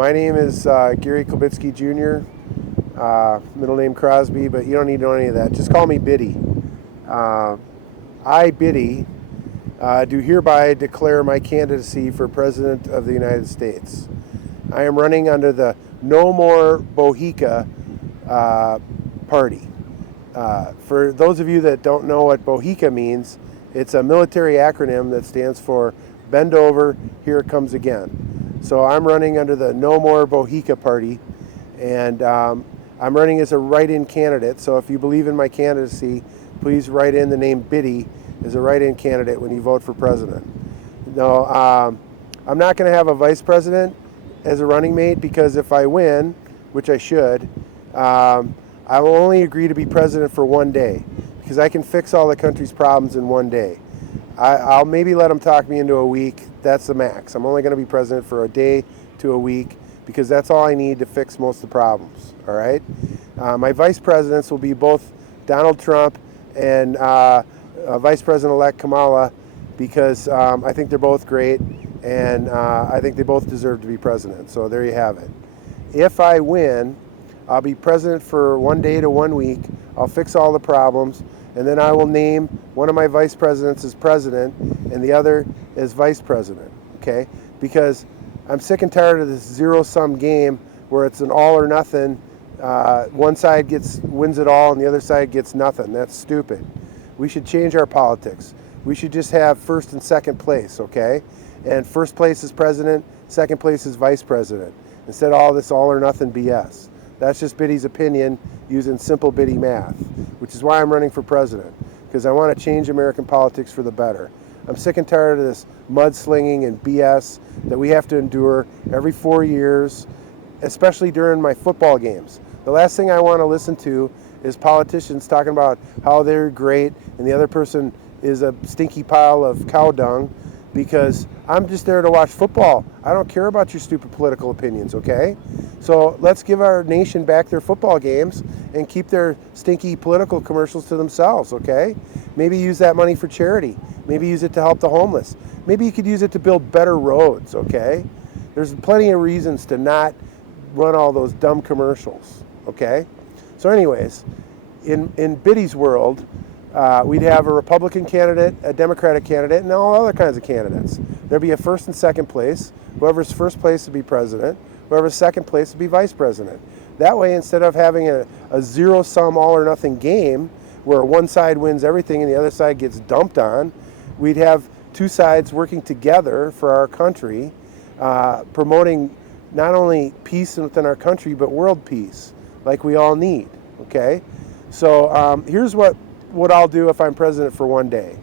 My name is Gary Klobitsky Jr., middle name Crosby, but you don't need to know any of that. Just call me Biddy. I, Biddy, do hereby declare my candidacy for President of the United States. I am running under the No More Bohica party. For those of you that don't know what Bohica means, it's a military acronym that stands for Bend Over, Here It Comes Again. So I'm running under the No More Bohica party, and I'm running as a write-in candidate. So if you believe in my candidacy, please write in the name Biddy as a write-in candidate when you vote for president. No, I'm not going to have a vice president as a running mate, because if I win, which I should, I will only agree to be president for one day, because I can fix all the country's problems in one day. I'll maybe let them talk me into a week. That's the max. I'm only going to be president for a day to a week, because that's all I need to fix most of the problems. All right. My vice presidents will be both Donald Trump and Vice President-elect Kamala, because I think they're both great, and I think they both deserve to be president. So there you have it. If I win, I'll be president for 1 day to 1 week. I'll fix all the problems, and then I will name one of my vice presidents as president and the other as vice president, okay? Because I'm sick and tired of this zero-sum game where it's an all or nothing. One side wins it all and the other side gets nothing. That's stupid. We should change our politics. We should just have first and second place, okay? And first place is president, second place is vice president, instead of all this all or nothing BS. That's just Biddy's opinion using simple Biddy math, which is why I'm running for president, because I want to change American politics for the better. I'm sick and tired of this mudslinging and BS that we have to endure every 4 years, especially during my football games. The last thing I want to listen to is politicians talking about how they're great and the other person is a stinky pile of cow dung, because I'm just there to watch football. I don't care about your stupid political opinions, okay? So let's give our nation back their football games and keep their stinky political commercials to themselves, okay? Maybe use that money for charity. Maybe use it to help the homeless. Maybe you could use it to build better roads, okay? There's plenty of reasons to not run all those dumb commercials, okay? So anyways, in Biddy's world, we'd have a Republican candidate, a Democratic candidate, and all other kinds of candidates. There'd be a first and second place. Whoever's first place would be president. Whoever's second place would be vice president. That way, instead of having a zero-sum all-or-nothing game where one side wins everything and the other side gets dumped on, we'd have two sides working together for our country, promoting not only peace within our country, but world peace, like we all need, okay? So here's what I'll do if I'm president for 1 day.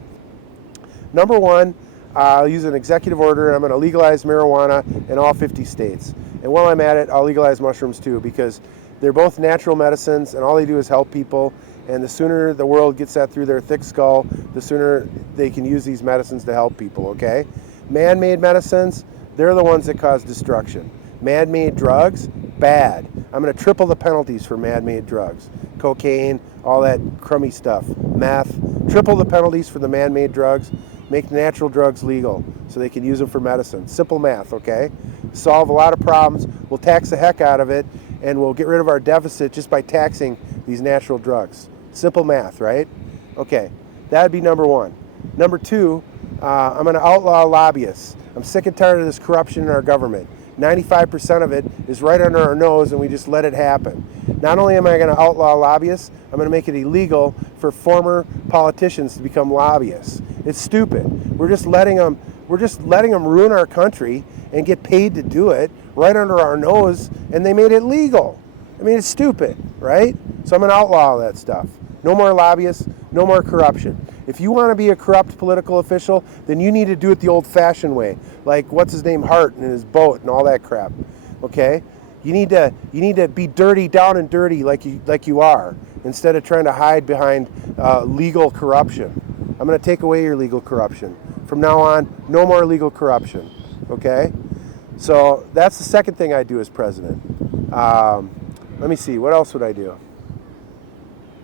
Number one, I'll use an executive order, and I'm going to legalize marijuana in all 50 states. And while I'm at it, I'll legalize mushrooms too, because they're both natural medicines, and all they do is help people. And the sooner the world gets that through their thick skull, the sooner they can use these medicines to help people, okay? Man-made medicines, they're the ones that cause destruction. Man-made drugs, bad. I'm going to triple the penalties for man-made drugs. Cocaine, all that crummy stuff. Meth, triple the penalties for the man-made drugs. Make natural drugs legal so they can use them for medicine. Simple math, okay? Solve a lot of problems. We'll tax the heck out of it, and we'll get rid of our deficit just by taxing these natural drugs. Simple math, right? Okay, that'd be number one. Number two, I'm going to outlaw lobbyists. I'm sick and tired of this corruption in our government. 95% of it is right under our nose, and we just let it happen. Not only am I going to outlaw lobbyists, I'm going to make it illegal for former politicians to become lobbyists. It's stupid. We're just letting them ruin our country and get paid to do it right under our nose, and they made it legal. I mean, it's stupid, right? So I'm going to outlaw all that stuff. No more lobbyists, no more corruption. If you want to be a corrupt political official, then you need to do it the old-fashioned way, like what's his name, Hart and his boat and all that crap. Okay? You need to be dirty, down and dirty like you are, instead of trying to hide behind legal corruption. I'm going to take away your legal corruption. From now on, no more legal corruption. Okay? So that's the second thing I do as president. Let me see. What else would I do?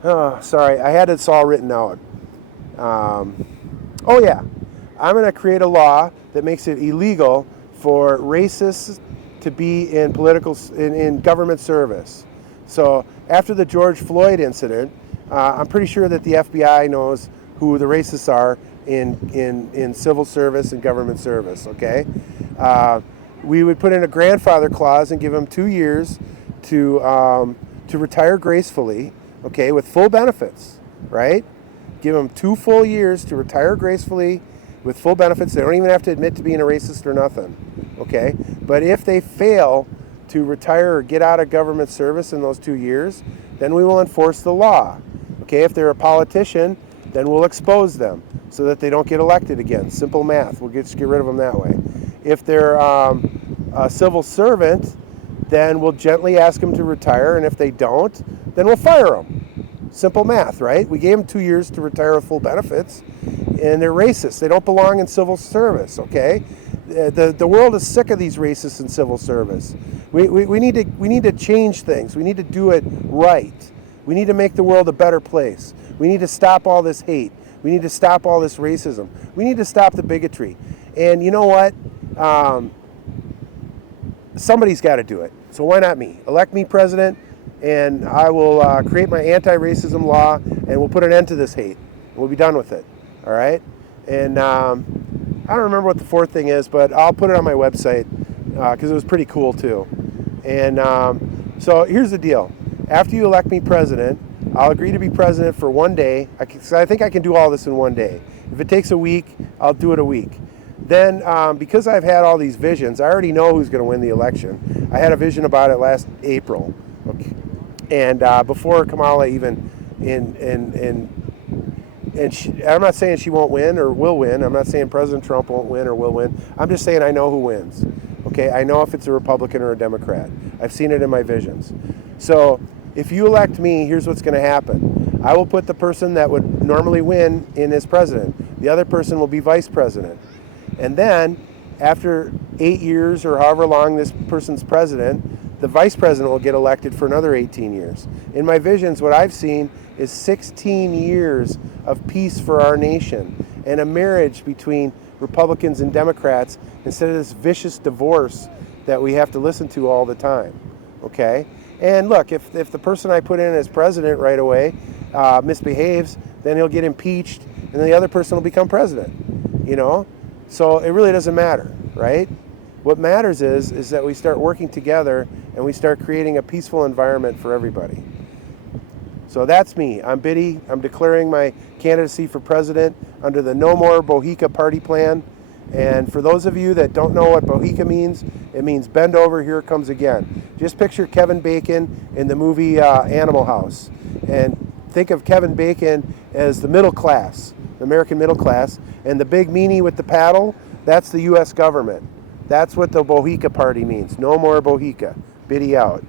Oh, sorry. I had this all written out. Oh, yeah. I'm going to create a law that makes it illegal for racists to be in in government service. So after the George Floyd incident, I'm pretty sure that the FBI knows who the racists are in civil service and government service, okay? We would put in a grandfather clause and give them 2 years to retire gracefully, okay, with full benefits, right? Give them 2 full years to retire gracefully with full benefits. They don't even have to admit to being a racist or nothing, okay? But if they fail to retire or get out of government service in those 2 years, then we will enforce the law, okay? If they're a politician, then we'll expose them so that they don't get elected again. Simple math. We'll just get rid of them that way. If they're a civil servant, then we'll gently ask them to retire, and if they don't, then we'll fire them. Simple math, right? We gave them 2 years to retire with full benefits, and they're racist. They don't belong in civil service, okay? The world is sick of these racists in civil service. We need to change things. We need to do it right. We need to make the world a better place. We need to stop all this hate. We need to stop all this racism. We need to stop the bigotry. And you know what? Somebody's got to do it. So why not me? Elect me president, and I will create my anti-racism law, and we'll put an end to this hate. We'll be done with it. All right? And I don't remember what the fourth thing is, but I'll put it on my website because it was pretty cool too. And so here's the deal. After you elect me president, I'll agree to be president for 1 day. I think I can do all this in 1 day. If it takes a week, I'll do it a week. Then, because I've had all these visions, I already know who's going to win the election. I had a vision about it last April. Okay. And before Kamala even I'm not saying she won't win or will win. I'm not saying President Trump won't win or will win. I'm just saying I know who wins. Okay, I know if it's a Republican or a Democrat. I've seen it in my visions. So if you elect me, here's what's going to happen. I will put the person that would normally win in as president. The other person will be vice president. And then after 8 years or however long this person's president, the vice president will get elected for another 18 years. In my visions, what I've seen is 16 years of peace for our nation and a marriage between Republicans and Democrats instead of this vicious divorce that we have to listen to all the time, okay? And look, if the person I put in as president right away misbehaves, then he'll get impeached and then the other person will become president, you know? So it really doesn't matter, right? What matters is that we start working together and we start creating a peaceful environment for everybody. So that's me. I'm Biddy. I'm declaring my candidacy for president under the No More Bohica Party Plan. And for those of you that don't know what Bohica means, it means bend over, here it comes again. Just picture Kevin Bacon in the movie Animal House. And think of Kevin Bacon as the middle class, the American middle class. And the big meanie with the paddle, that's the U.S. government. That's what the Bohica Party means. No more Bohica. Biddy out.